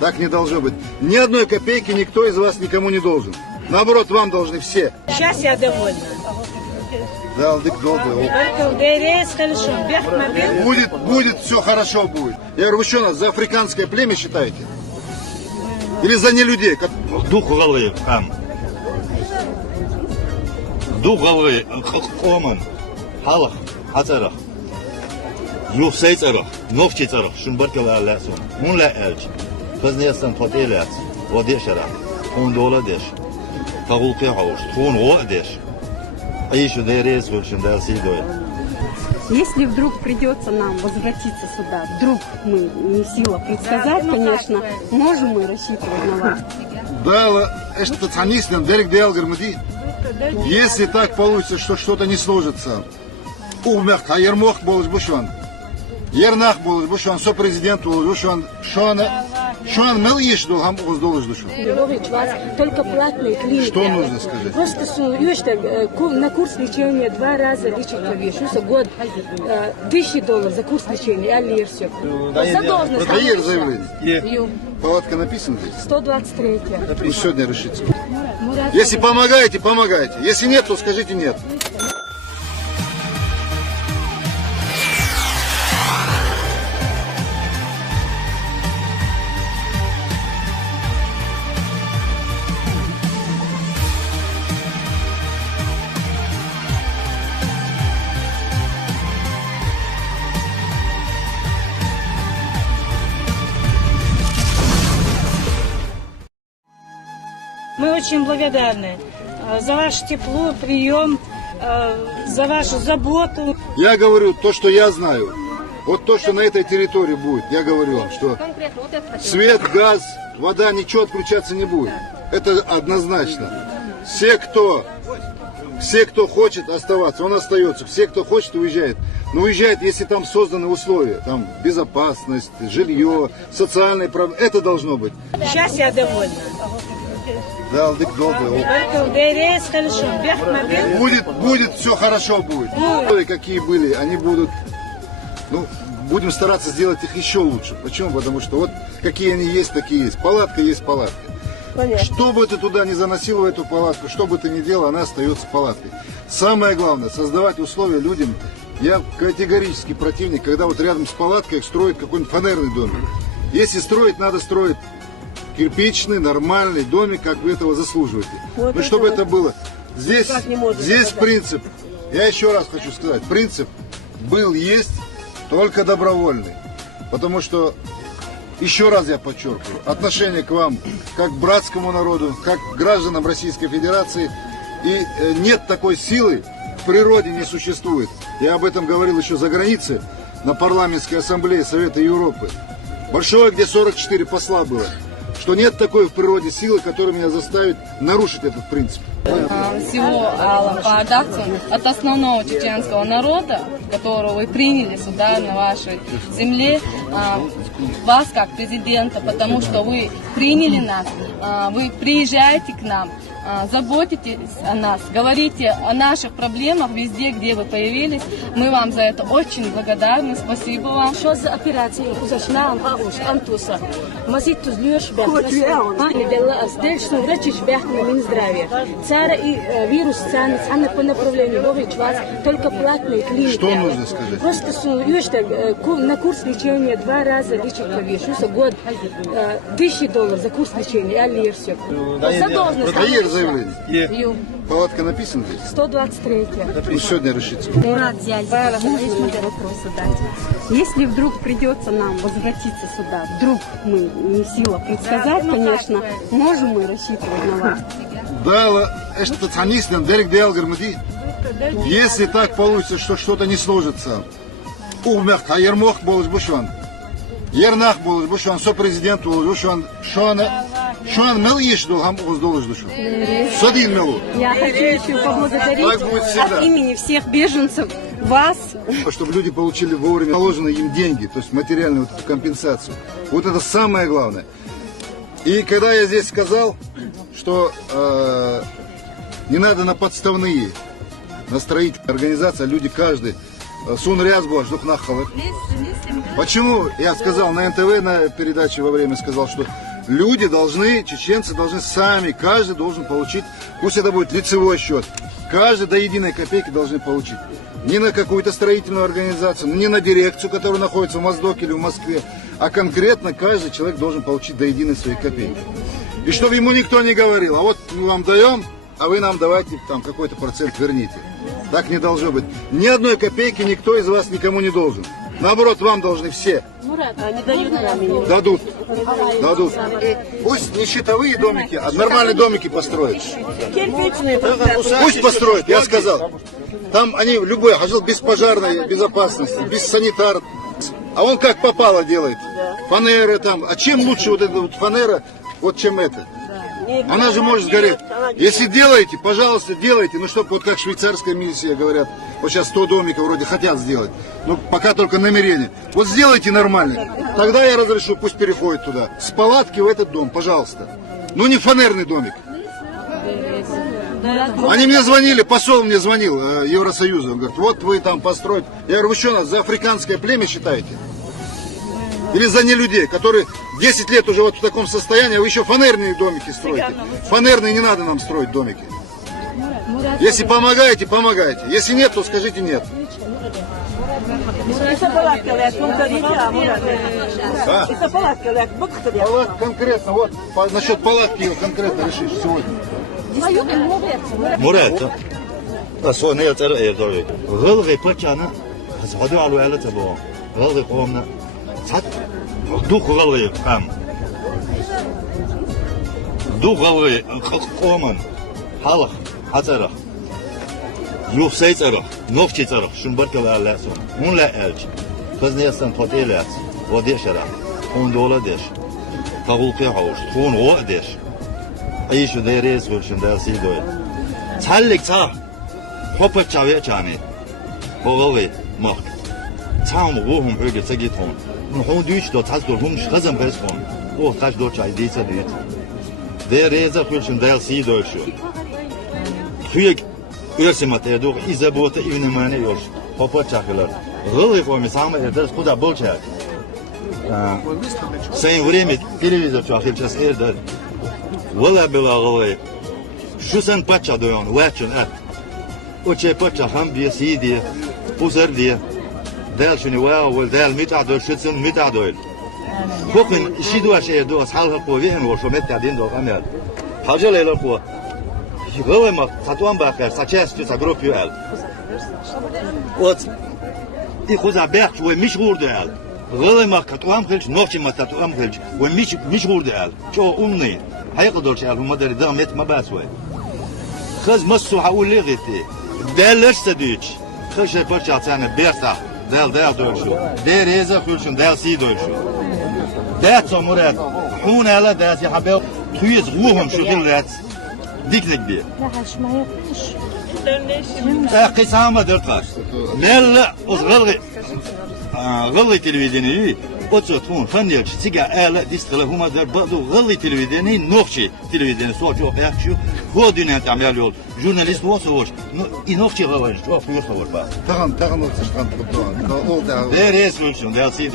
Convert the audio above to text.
Так не должно быть. Ни одной копейки никто из вас никому не должен. Наоборот, вам должны все. Сейчас я довольна. Будет, все хорошо будет. Я говорю, вы что нас за африканское племя считаете? Или за нелюдей? Духовые хам. Духовые хомам. Халах, хацарах. Юхсейцарах, новчицарах, шумбаркала алласун. Мунла элч. Фазниястан фателяц. Вадешарах. Он доладеш. Тагулки хауш. Тун гоадеш. Если вдруг придется нам возвратиться сюда, вдруг мы не в силах предсказать, конечно, можем мы рассчитывать на вас? Если так получится, что что-то не сложится, Ернах был, бушан, сопрезидент был, бушан, Шуан мел ешь дол, хам уздолыш душу. Только платные клиники. Что нужно сказать? Просто на курс лечения 2 раза лечить повешусь, год $1000 за курс лечения, я лечу. Продаешь заявление? Палатка написана здесь? 123. Ну, сегодня решится. Если помогаете, помогайте. Если нет, то скажите нет. Мы очень благодарны за ваше тепло, прием, за вашу заботу. Я говорю то, что я знаю. Вот то, что на этой территории будет, я говорю вам, что свет, газ, вода, ничего отключаться не будет. Это однозначно. Все, кто хочет оставаться, он остается. Все, кто хочет, уезжает. Но уезжает, если там созданы условия. Там безопасность, жилье, социальные проблемы. Это должно быть. Сейчас я довольна. Будет, все хорошо будет. Какие были, они будут, ну, будем стараться сделать их еще лучше. Почему? Потому что вот какие они есть, такие есть. Палатка есть палатка. Понятно. Что бы ты туда ни заносил в эту палатку, что бы ты ни делал, она остается палаткой. Самое главное, создавать условия людям. Я категорически противник, когда вот рядом с палаткой строят какой-нибудь фанерный домик. Если строить, надо строить кирпичный, нормальный домик, как вы этого заслуживаете. Вот но чтобы это было. Здесь сказать. принцип, я еще раз хочу сказать, принцип был, есть, только добровольный. Потому что, еще раз я подчеркиваю, отношение к вам, как к братскому народу, как к гражданам Российской Федерации, и нет такой силы, в природе не существует. Я об этом говорил еще за границей, на парламентской ассамблее Совета Европы. Большое, где 44 посла было. Что нет такой в природе силы, которая меня заставит нарушить этот принцип. Всего Аллам Паадакцу от основного чеченского народа, которого вы приняли сюда, на вашей земле, вас как президента, потому что вы приняли нас, вы приезжаете к нам, заботитесь о нас, говорите о наших проблемах везде, где вы появились. Мы вам за это очень благодарны. Спасибо вам. Что за операция? Цара и вирус ценит по направлению только платные клиники. Что нужно сказать? Просто на курс лечения 2 раза лечить повешусь, год $1000 за курс лечения, я лечу. Продаешь заявление? Палатка написана здесь? 123. Ну, сегодня решится. Если вдруг придется нам возвратиться сюда, вдруг мы не в силах предсказать, конечно, можем мы рассчитывать на вас? Если так получится, что что-то не сложится, Ернах был, бушан, сопрезидент был, бушан, Шуан мел ешь дол, хам уздолыш душу. Садин мелу. Я хочу еще поблагодарить от имени всех беженцев вас. Чтобы люди получили вовремя положенные им деньги, то есть материальную вот эту компенсацию. Вот это самое главное. И когда я здесь сказал, что не надо на подставные, на строительные организации, люди каждый Сунряз был, ждук нахалы. Почему я сказал на НТВ на передаче во время сказал, что люди должны, чеченцы должны сами, каждый должен получить, пусть это будет лицевой счет, каждый до единой копейки должны получить. Не на какую-то строительную организацию, не на дирекцию, которая находится в Моздоке или в Москве, а конкретно каждый человек должен получить до единой своей копейки. И чтобы ему никто не говорил, а вот мы вам даем, а вы нам давайте там какой-то процент верните. Так не должно быть. Ни одной копейки никто из вас никому не должен. Наоборот, вам должны все. Дадут. Дадут. Пусть не щитовые домики, а нормальные домики построят. Пусть построят, я сказал. Там они любые, жил без пожарной безопасности, без санитар. А он как попало делает. Фанера там. А чем лучше вот эта вот фанера, вот чем это? Она же может сгореть. Если делаете, пожалуйста, делайте. Ну, чтобы вот как швейцарская миссия говорят, вот сейчас 100 домиков вроде хотят сделать. Но пока только намерение. Вот сделайте нормально. Тогда я разрешу, пусть переходит туда. С палатки в этот дом, пожалуйста. Ну, не фанерный домик. Они мне звонили, посол мне звонил, Евросоюза. Он говорит, вот вы там построите. Я говорю, вы что нас за африканское племя считаете? Или за не людей, которые 10 лет уже вот в таком состоянии, а вы еще фанерные домики строите. Фанерные не надо нам строить домики. Если помогаете, помогайте. Если нет, то скажите нет. Палатка конкретно, вот насчет палатки конкретно решишь сегодня. Murat, så när jag tar er då. Gulri pachana, så hade jag alla till bo. Gulri komna. Satt. Du gulri kam. Du gulri komam. Halak, hatara. Yok saytara, nokçitara. Şun barkalar Allah'ın. Onla elç. Kız ne yasan fatilat. Vadi şara. $10 deş. Tavulqi havuş. Tun o deş. ايش دايريز وشن داسي دوي تحلك تا خوبك تشاوي تشاني بوغوي مخ تام وهم هوجي تجيتون نحون دوش دو تاسدور هم خزم بسكون او خاش دو تشاي ديتا ديت دايريز وشن داسي دوي شو خيك ارسمت ادو اذا بوت ابن ماني يوش خوبك تشاكلر غلي قومي سامه درس خدا بولچاك سين время телевизор чахил час эрдер ولا بلا غوي شو سن باتشا دويون واتشن ات وچه باتشا هم بي سيدي وزر دي دال شنو واو دال ميتا دول شتسن ميتا دول بوكن شيدوا شي دو اصحاب قويهم وشو مت قاعدين دو امل حاجه له قوه غوي ما تطوان باخر ساچاس تو ساغروبيو ال وات دي خوزا بيخ ومش غوردال غوي ما كتوام خلش نوخي ما تطوام خلش ومش غوردال شو امني هيقدر شيء هم مدري دامت ما باسوي خز مسو حول لي غيتي دالش تديش خش برشا تاعنا بيرتا دال دولشو دير هذا خلشن دال سي دولشو دات مراد حون على دات يحبوا تويز روهم شغلات ديك بيه ما يقش قسامة درتاش لا غلغي غلغي تلفزيوني Oturtun faniyel çiga ala distala huma der badu gılli televizyonu nokçi televizyonu soğuk yakışıyor. Bu dünya tamel yol. Jurnalist o soğuk. İnokçi gavaş. Çok fiyos var bak. Tağın olsa çıkan. Der es ölçün. Der sieht